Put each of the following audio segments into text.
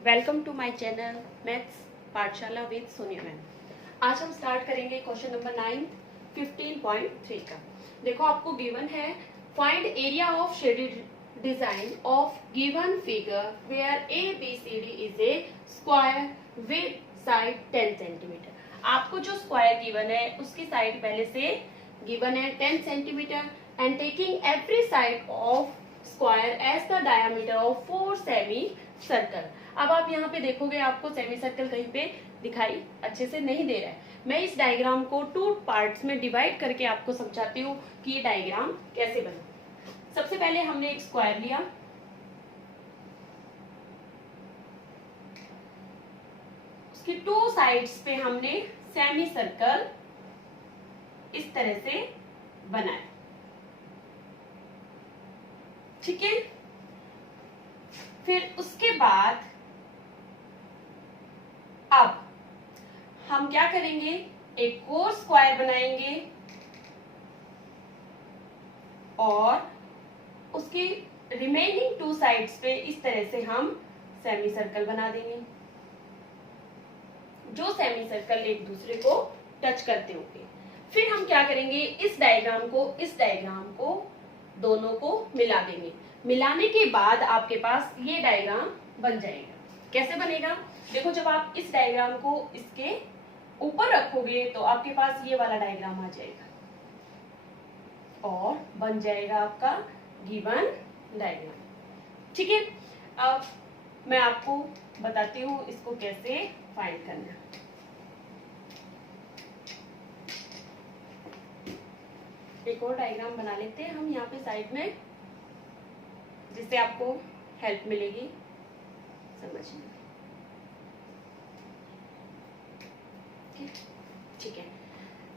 Welcome to my channel maths पाठशाला with Sonia ma'am. आज हम स्टार्ट करेंगे क्वेश्चन नंबर 9 15.3 का। देखो आपको गिवन है find area of shaded design of given figure where A B C D is a square with side 10 centimetre. आपको जो स्क्वायर गिवन है उसकी साइड पहले से गिवन है 10 centimetre and taking every side of square as the diameter of 4 semicircle. अब आप यहाँ पे देखोगे आपको सेमी सर्कल कहीं पे दिखाई अच्छे से नहीं दे रहा है। मैं इस डायग्राम को 2 पार्ट्स में डिवाइड करके आपको समझाती हूँ कि ये डायग्राम कैसे बना। सबसे पहले हमने एक स्क्वायर लिया, उसकी 2 साइड्स पे हमने सेमी सर्कल इस तरह से बनाया, ठीक है। फिर उसके बाद अब हम क्या करेंगे, एक और स्क्वायर बनाएंगे और उसकी रिमेनिंग 2 साइड्स पे इस तरह से हम सेमी सर्कल बना देंगे, जो सेमी सर्कल एक दूसरे को टच करते होंगे। फिर हम क्या करेंगे, इस डायग्राम को दोनों को मिला देंगे। मिलाने के बाद आपके पास ये डायग्राम बन जाएगा। कैसे बनेगा, देखो जब आप इस डायग्राम को इसके ऊपर रखोगे तो आपके पास ये वाला डायग्राम आ जाएगा और बन जाएगा आपका गिवन डायग्राम, ठीक है। अब मैं आपको बताती हूँ इसको कैसे फाइंड करना है। एक और डायग्राम बना लेते हैं हम यहाँ पे साइड में, जिससे आपको हेल्प मिलेगी समझने में, ठीक है।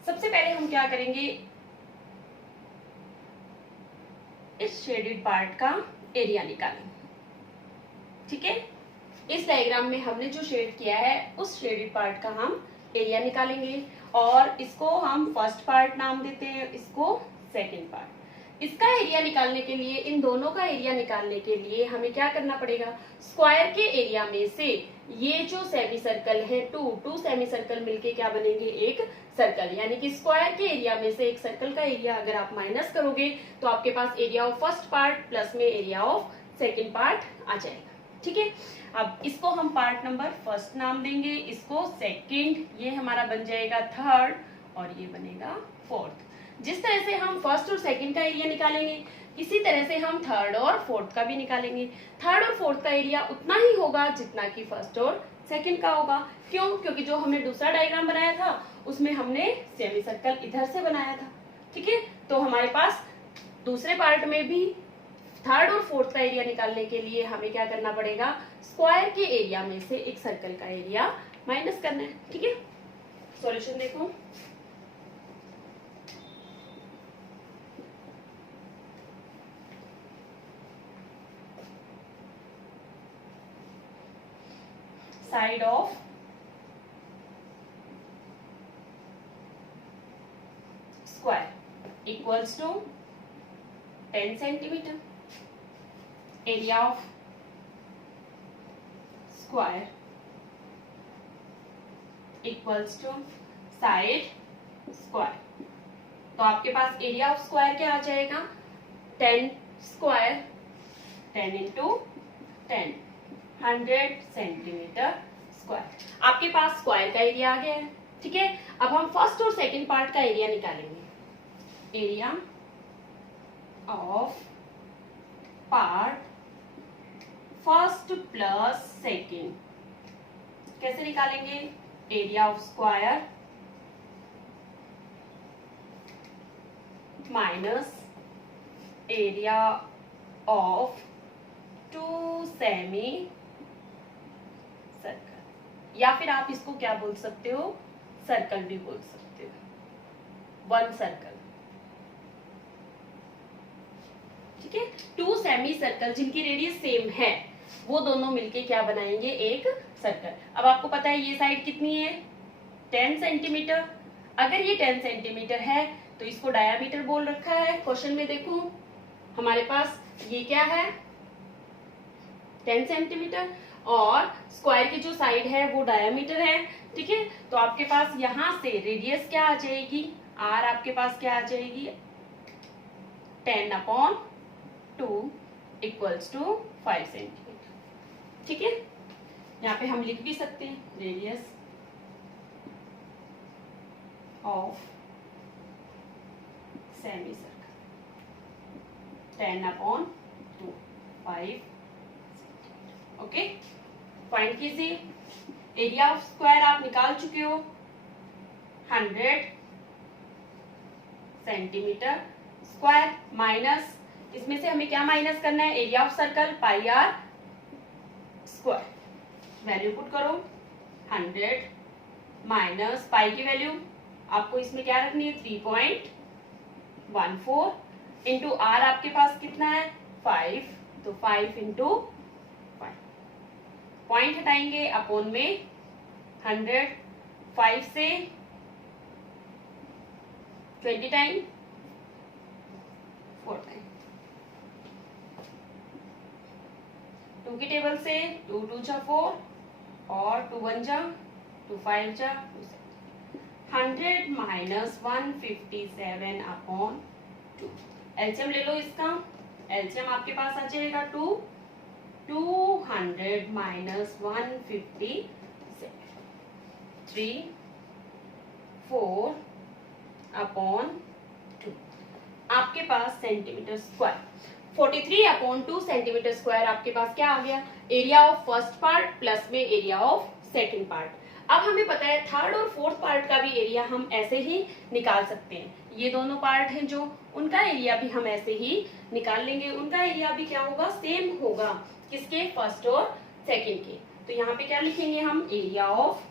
सबसे पहले हम क्या करेंगे, इस शेडेड पार्ट का एरिया निकालेंगे, ठीक है। इस डायग्राम में हमने जो शेड किया है उस शेडेड पार्ट का हम एरिया निकालेंगे और इसको हम फर्स्ट पार्ट नाम देते हैं, इसको सेकंड पार्ट। इसका एरिया निकालने के लिए, इन दोनों का एरिया निकालने के लिए हमें क्या करना पड़ेगा, स्क्वायर के एरिया में से ये जो सेमी सर्कल है टू सेमी सर्कल मिलके क्या बनेंगे, एक सर्कल। यानी कि स्क्वायर के एरिया में से एक सर्कल का एरिया अगर आप माइनस करोगे तो आपके पास area of first part plus में एरिया ऑफ सेकेंड पार्ट आ जाएगा, ठीक है। अब इसको हम पार्ट नंबर फर्स्ट नाम देंगे, इसको सेकंड, ये हमारा बन जाएगा थर्ड और ये बनेगा फोर्थ। जिस तरह से हम फर्स्ट और सेकंड का एरिया निकालेंगे इसी तरह से हम थर्ड और फोर्थ का भी निकालेंगे। थर्ड और फोर्थ का एरिया उतना ही होगा जितना कि फर्स्ट और सेकंड का होगा। क्यों, क्योंकि जो हमने दूसरा डायग्राम बनाया था उसमें हमने सेमी सर्कल इधर से बनाया था, ठीक है। तो हमारे पास दूसरे पार्ट में भी थर्ड और फोर्थ का एरिया निकालने के लिए हमें क्या करना पड़ेगा, स्क्वायर के एरिया में से एक सर्कल का एरिया माइनस करना है, ठीक है। सॉल्यूशन देखो, side of square equals to 10 centimetre, area of square equals to side square. तो आपके पास एरिया ऑफ स्क्वायर क्या आ जाएगा, 10 स्क्वायर, 10 इंटू 10 100 सेंटीमीटर स्क्वायर। आपके पास स्क्वायर का एरिया आ गया है, ठीक है। अब हम फर्स्ट और सेकंड पार्ट का एरिया निकालेंगे। Area of part first plus second कैसे निकालेंगे, area of square minus area of 2 semi circle, या फिर आप इसको क्या बोल सकते हो, सर्कल भी बोल सकते हो, 1 सर्कल, ठीक है। 2 सेमी सर्कल जिनकी रेडियस सेम है वो दोनों मिलके क्या बनाएंगे, एक सर्कल। अब आपको पता है ये साइड कितनी है, 10 सेंटीमीटर। अगर ये 10 सेंटीमीटर है तो इसको डायामीटर बोल रखा है क्वेश्चन में। देखो हमारे पास ये क्या है, 10 सेंटीमीटर और स्क्वायर की जो साइड है वो डायमीटर है, ठीक है। तो आपके पास यहाँ से रेडियस क्या आ जाएगी, आर आपके पास क्या आ जाएगी, 10/2 इक्वल्स टू 5 सेंटीमीटर, ठीक है। यहाँ पे हम लिख भी सकते हैं radius of semi circle 10/2 5। Okay, find कीजिए। एरिया ऑफ स्क्वायर आप निकाल चुके हो 100 सेंटीमीटर स्क्वायर, माइनस इसमें से हमें क्या माइनस करना है, area of circle pi r square. Value put करो 100 माइनस पाई की वैल्यू आपको इसमें क्या रखनी है 3.14 इंटू आर आपके पास कितना है 5, तो 5 इंटू 5, पॉइंट हटाएंगे अपोन में 100, 5 से 20 टाइम 4 टाइम, 2 की टेबल से 2 2 जा 4 और 2 1 जा 2 5 जा 100 माइनस 157/2। एलसीएम ले लो इसका, एलसीएम आपके पास आ जाएगा 200 माइनस 157 3/4/2 आपके पास सेंटीमीटर स्क्वायर। 43/2 सेंटीमीटर स्क्वायर आपके पास क्या आ गया, area of first part plus में एरिया ऑफ सेकंड पार्ट। अब हमें पता है थर्ड और फोर्थ पार्ट का भी एरिया हम ऐसे ही निकाल सकते हैं। ये दोनों पार्ट हैं जो, उनका एरिया भी हम ऐसे ही निकाल लेंगे। उनका एरिया भी क्या होगा, सेम होगा, किसके, फर्स्ट और सेकंड के। तो यहाँ पे क्या लिखेंगे हम, area of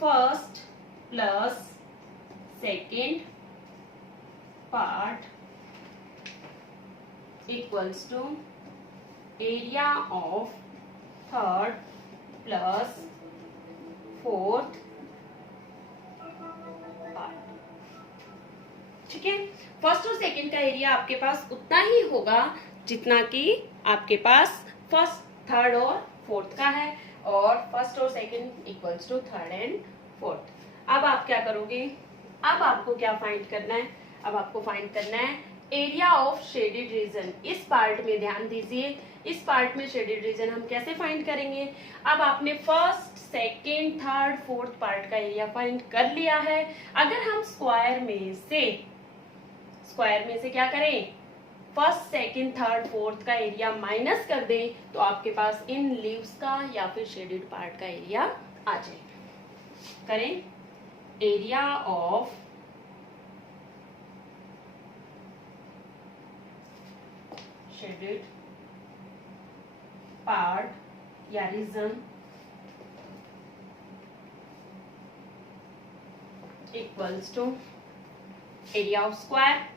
first plus second part equals to area of third plus fourth part, ठीक है। फर्स्ट और सेकंड का एरिया आपके पास उतना ही होगा जितना कि आपके पास फर्स्ट, थर्ड और फोर्थ का है, और फर्स्ट और second equals to third and fourth. अब आप क्या करोगे, अब आपको क्या फाइंड करना है, अब आपको फाइंड करना है एरिया ऑफ शेडेड रीजन। इस पार्ट में ध्यान दीजिए, इस पार्ट में शेडेड रीजन हम कैसे फाइंड करेंगे। अब आपने first, second, third, fourth part का एरिया फाइंड कर लिया है। अगर हम स्क्वायर में से क्या करें, फर्स्ट, सेकंड, थर्ड, फोर्थ का एरिया माइनस कर दें, तो आपके पास इन लीव्स का या फिर शेडेड पार्ट का एरिया आ जाएगा। करें एरिया ऑफ शेडेड पार्ट या region equals to area of square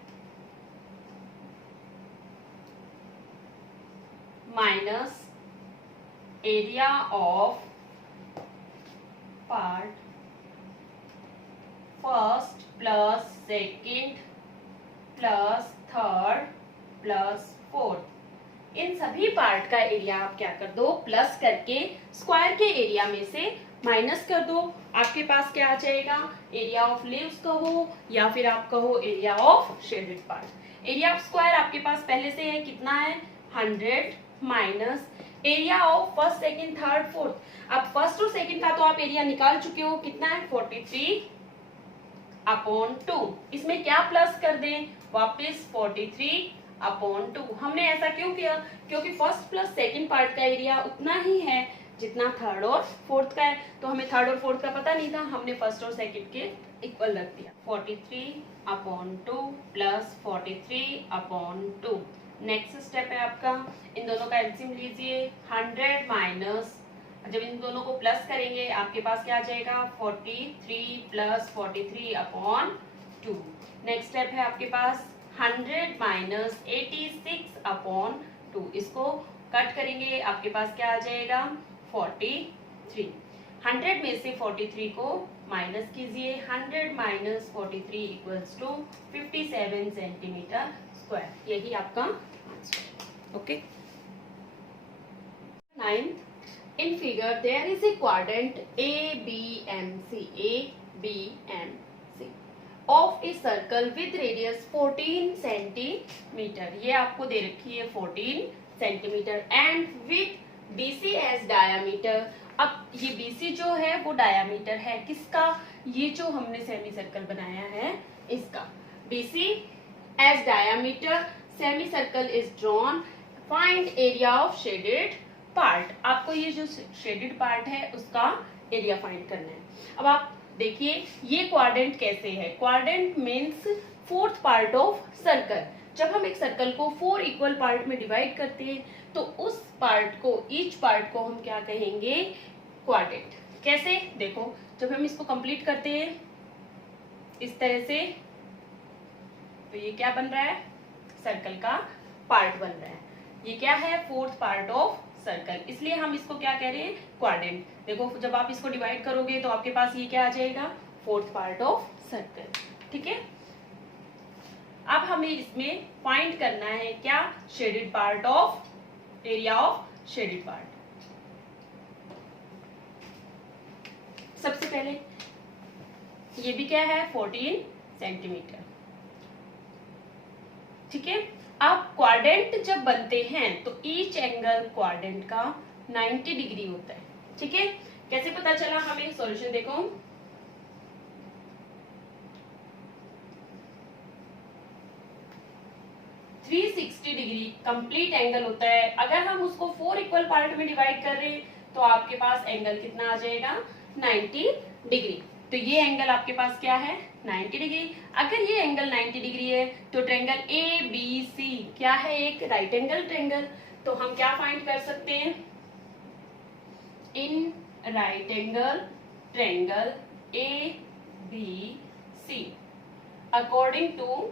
minus area of part first plus second plus third plus fourth. इन सभी पार्ट का एरिया आप क्या कर दो, प्लस करके स्क्वायर के एरिया में से माइनस कर दो। आपके पास क्या आ जाएगा, एरिया ऑफ लीव्स कहो या फिर आप कहो area of shaded part. Area of square आपके पास पहले से है, कितना है 100 minus area of first, second, third, fourth. अब फर्स्ट और सेकंड का तो आप एरिया निकाल चुके हो, कितना है 43/2। इसमें क्या प्लस कर दें, वापस 43/2। हमने ऐसा क्यों किया, क्योंकि फर्स्ट प्लस सेकंड पार्ट का एरिया उतना ही है जितना थर्ड और फोर्थ का है। तो हमें थर्ड और फोर्थ का पता नहीं था, हमने फर्स्ट और सेकंड के इक्वल रख दिया। 43/2 प्लस 43/2। नेक्स्ट स्टेप है आपका, इन दोनों का एलसीएम लीजिए। 100 माइनस, जब इन दोनों को प्लस करेंगे आपके पास क्या आ जाएगा 43 प्लस 43/2। नेक्स्ट स्टेप है आपके पास 100 माइनस 86/2। इसको कट करेंगे, आपके पास क्या आ जाएगा 43। 100 में से 43 को माइनस कीजिए, 100 minus 43 equals to 57 centimetre square. यही आपका answer. Okay. Ninth, in figure there is a quadrant ABMC of a circle with radius 14 centimeter. ये आपको दे रखी है 14 centimetre and with BC as diameter. अब ये BC जो है वो डायामीटर है किसका, ये जो हमने सेमी सर्कल बनाया है इसका. BC as diameter, semi circle is drawn. Find area of shaded part. आपको ये जो शेडेड पार्ट है उसका एरिया फाइंड करना है. अब आप देखिए ये क्वाड्रेंट कैसे है. Quadrant means fourth part of circle. जब हम एक सर्कल को 4 इक्वल पार्ट में डिवाइड करते हैं तो उस पार्ट को, ईच पार्ट को हम क्या कहेंगे, क्वाड्रेंट. कैसे देखो, जब हम इसको कंप्लीट करते हैं इस तरह से तो ये क्या बन रहा है, सर्कल का पार्ट बन रहा है. ये क्या है, फोर्थ पार्ट ऑफ सर्कल, इसलिए हम इसको क्या कह रहे हैं, क्वाड्रेंट. देखो जब आप इसको डिवाइड करोगे तो आपके पास ये क्या आ जाएगा, फोर्थ पार्ट ऑफ सर्कल. ठीक है. अब हमें इसमें फाइंड करना है क्या, shaded part of, area of shaded part. सबसे पहले ये भी क्या है, 14 सेंटीमीटर. ठीक है. अब क्वाड्रेंट जब बनते हैं तो ईच एंगल क्वाड्रेंट का 90 डिग्री होता है. ठीक है. कैसे पता चला हमें, सॉल्यूशन देखो. डिग्री कंप्लीट एंगल होता है. अगर हम उसको 4 इक्वल पार्ट में डिवाइड कर रहे हैं तो आपके पास एंगल कितना आ जाएगा, 90 डिग्री. तो ये एंगल आपके पास क्या है, 90 डिग्री. अगर ये एंगल 90 डिग्री है तो ट्रायंगल ABC क्या है, एक राइट एंगल ट्रायंगल. तो हम क्या फाइंड कर सकते हैं, in right angle triangle ABC according to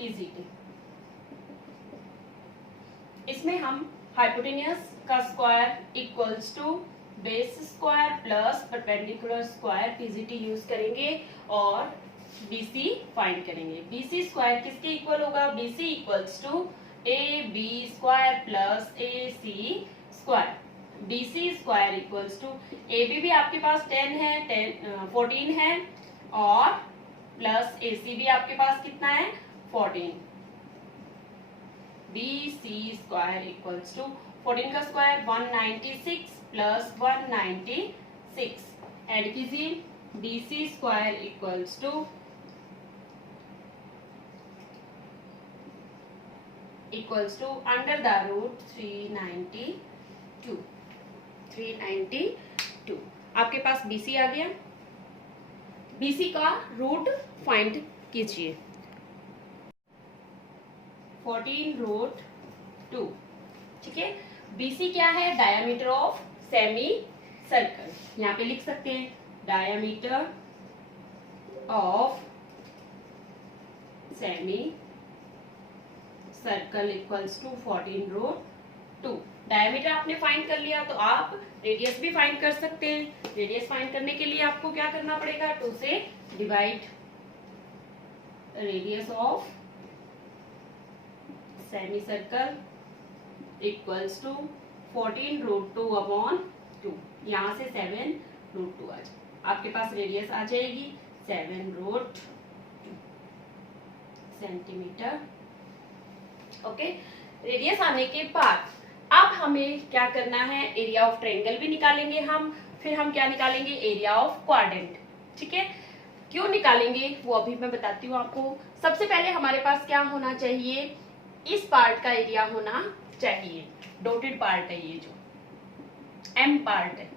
EGT. इसमें हम हाइपोटेन्यूस का square equals to base square plus perpendicular square PGT use करेंगे और BC फाइंड करेंगे. BC स्क्वायर किसके इक्वल होगा, BC equals to AB square plus AC square. BC square equals to AB भी आपके पास 14 है और प्लस AC भी आपके पास कितना है, 14. BC स्क्वायर इक्वल्स टू 14 का स्क्वायर 196 प्लस 196. ऐड कीजिए. BC square equals to under the root 392. आपके पास BC आ गया. BC का रूट फाइंड कीजिए. 14 रूट 2. ठीक है. BC क्या है, डायमीटर ऑफ सेमी सर्कल. यहाँ पे लिख सकते हैं diameter of semi circle equals to 14 root 2. Diameter आपने फाइंड कर लिया तो आप रेडियस भी फाइंड कर सकते हैं. रेडियस फाइंड करने के लिए आपको क्या करना पड़ेगा, 2 से divide. Radius of semi circle equals to 14 root 2 upon 2. यहाँ से 7 रूट 2 आ जाए. आपके पास रेडियस आ जाएगी 7 रूट सेंटीमीटर. ओके. रेडियस आने के बाद अब हमें क्या करना है, एरिया ऑफ ट्रायंगल भी निकालेंगे हम. फिर हम क्या निकालेंगे, एरिया ऑफ क्वाड्रेंट. ठीक है. क्यों निकालेंगे वो अभी मैं बताती हूँ आपको. सबसे पहले हमारे पास क्या होना चाहिए, इस पार्ट का एरिया होना चाहिए. डॉटेड पार्ट है ये जो M पार्ट है,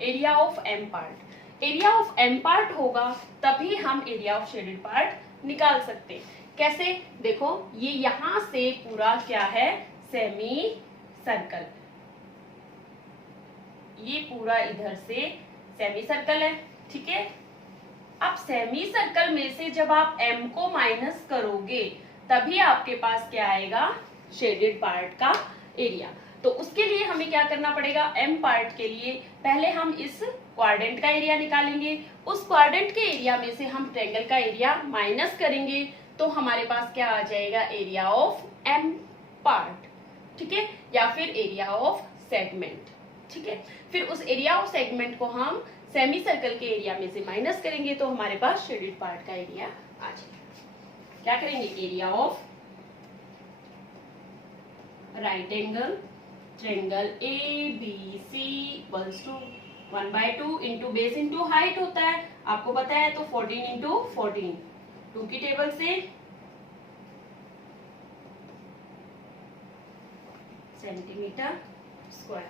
area of M part. Area of M part होगा तभी हम एरिया ऑफ शेडेड पार्ट निकाल सकते हैं. कैसे देखो, ये यहां से पूरा क्या है, सेमी सर्कल. ये पूरा इधर से सेमी सर्कल है. ठीक है. अब सेमी सर्कल में से जब आप M को माइनस करोगे तभी आपके पास क्या आएगा, शेडेड पार्ट का एरिया. तो उसके लिए हमें क्या करना पड़ेगा, M पार्ट के लिए पहले हम इस क्वाड्रेंट का एरिया निकालेंगे. उस क्वाड्रेंट के एरिया में से हम ट्रायंगल का एरिया माइनस करेंगे तो हमारे पास क्या आ जाएगा, एरिया ऑफ M पार्ट. ठीक है. या फिर एरिया ऑफ सेगमेंट। ठीक है, फिर उस एरिया ऑफ सेगमेंट को हम सेमी सर्कल के एरिया में से माइनस करेंगे तो हमारे पास शेडेड पार्ट का एरिया आ जाएगा। क्या करेंगे, area of right angle triangle A B C equals to 1/2 into base into height होता है, आपको पता है, तो 14 इंटू 14 2 की टेबल से सेंटीमीटर स्क्वायर।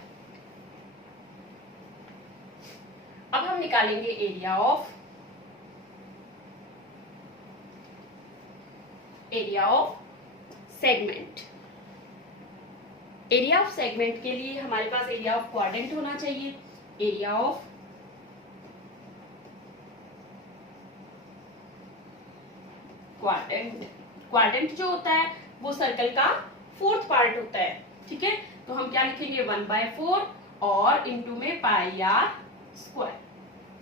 अब हम निकालेंगे area of segment. Area of segment के लिए हमारे पास एरिया ऑफ क्वाड्रेंट होना चाहिए। एरिया ऑफ क्वाड्रेंट जो होता है वो सर्कल का 4th पार्ट होता है। ठीक है, तो हम क्या लिखेंगे, 1/4 और इंटू में पाई आर स्क्वायर।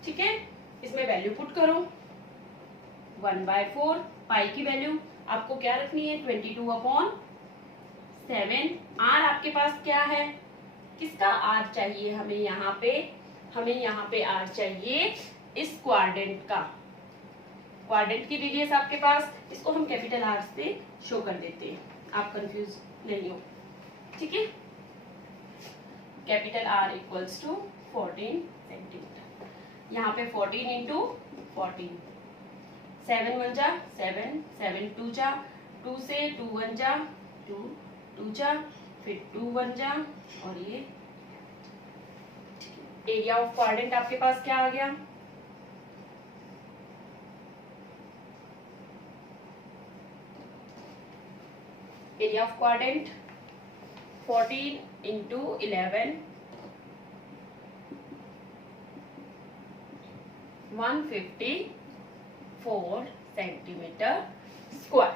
ठीक है, इसमें वैल्यू पुट करो, 1/4 पाई की वैल्यू आपको क्या रखनी है, 22/7। आर आपके पास क्या है, किसका आर चाहिए हमें यहाँ पे आर चाहिए इस क्वाड्रेंट का। क्वाड्रेंट की रेडियस आपके पास, इसको हम कैपिटल आर से शो कर देते हैं, आप कंफ्यूज नहीं हो। ठीक है, capital R equals to 14 centimetre. यहाँ पे 14 इंटू 14, 7 1 जा 7, 7 2 जा 2 से 2 1 जा 2, 2 जा फिर 2 1 जा, और ये एरिया ऑफ क्वाड्रेंट आपके पास क्या आ गया, area of quadrant 14 into 11 154 centimetre square.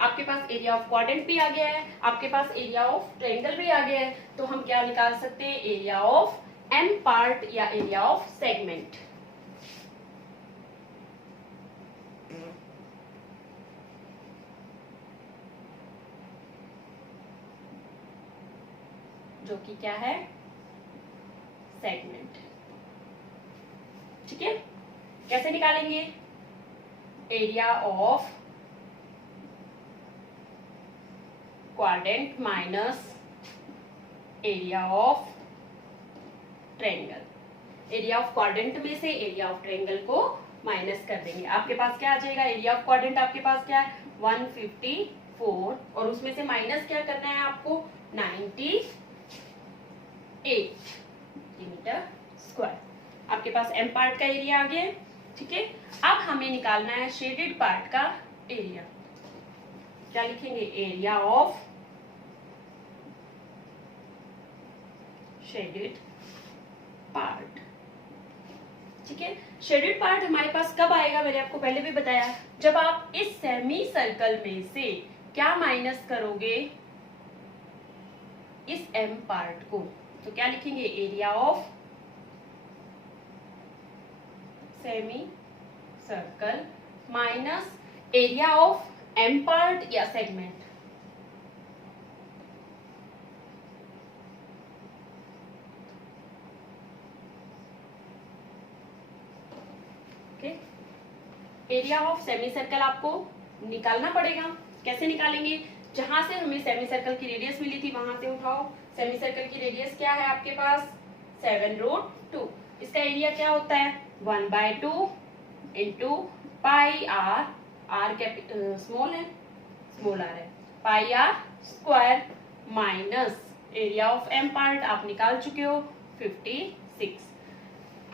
आपके पास एरिया ऑफ क्वाड्रेंट भी आ गया है, आपके पास एरिया ऑफ ट्रायंगल भी आ गया है, तो हम क्या निकाल सकते हैं, एरिया ऑफ एम पार्ट या एरिया ऑफ सेगमेंट। जो कि क्या है, सेगमेंट। ठीक है, कैसे निकालेंगे, area of quadrant minus area of triangle. Area of quadrant में से एरिया ऑफ ट्रायंगल को माइनस कर देंगे। आपके पास क्या आ जाएगा, एरिया ऑफ क्वाड्रेंट आपके पास क्या है 154, और उसमें से माइनस क्या करना है आपको 98 सेंटीमीटर स्क्वायर। आपके पास एम पार्ट का एरिया आ गया। ठीक है, अब हमें निकालना है शेडेड पार्ट का एरिया। क्या लिखेंगे, एरिया ऑफ शेडेड पार्ट। ठीक है, शेडेड पार्ट हमारे पास कब आएगा, मैंने आपको पहले भी बताया, जब आप इस सेमी सर्कल में से क्या माइनस करोगे, इस एम पार्ट को। तो क्या लिखेंगे, area of semi circle minus area of M part या segment. Area of semi circle आपको निकालना पड़ेगा। कैसे निकालेंगे, जहां से हमें सेमी सर्कल की रेडियस मिली थी वहां से उठाओ। सेमी सर्कल की रेडियस क्या है आपके पास 7√2। इसका एरिया क्या होता है 1/2 into pi r, r small है, स्मॉल आर है, pi r square minus area of M part आप निकाल चुके हो 56।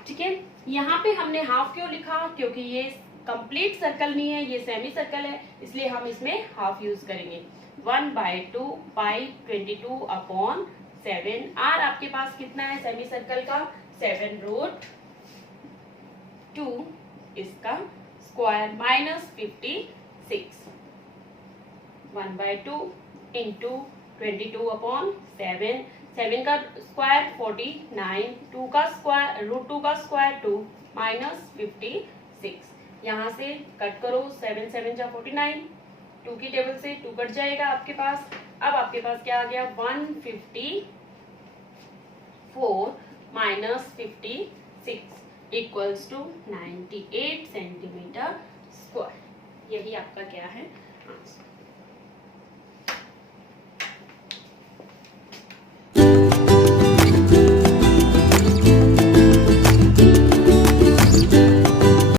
ठीक है, यहाँ पे हमने हाफ क्यों लिखा, क्योंकि ये कंप्लीट सर्कल नहीं है, ये सेमी सर्कल है, इसलिए हम इसमें हाफ यूज करेंगे। 1/2 पाई 22/7। आर आपके पास कितना है सेमी सर्कल का 7√2, इसका स्क्वायर माइनस 56। 1/2 इंटू 22/7, 7 का स्क्वायर 49, 2 का स्क्वायर √2 का स्क्वायर 2 माइनस 56। यहाँ से कट करो, 7 7 जा 49, 2 की टेबल से 2 कट जाएगा आपके पास। अब आपके पास क्या आ गया 154 4 minus 56 equals to 98 centimetre square. यही आपका क्या है आंसर।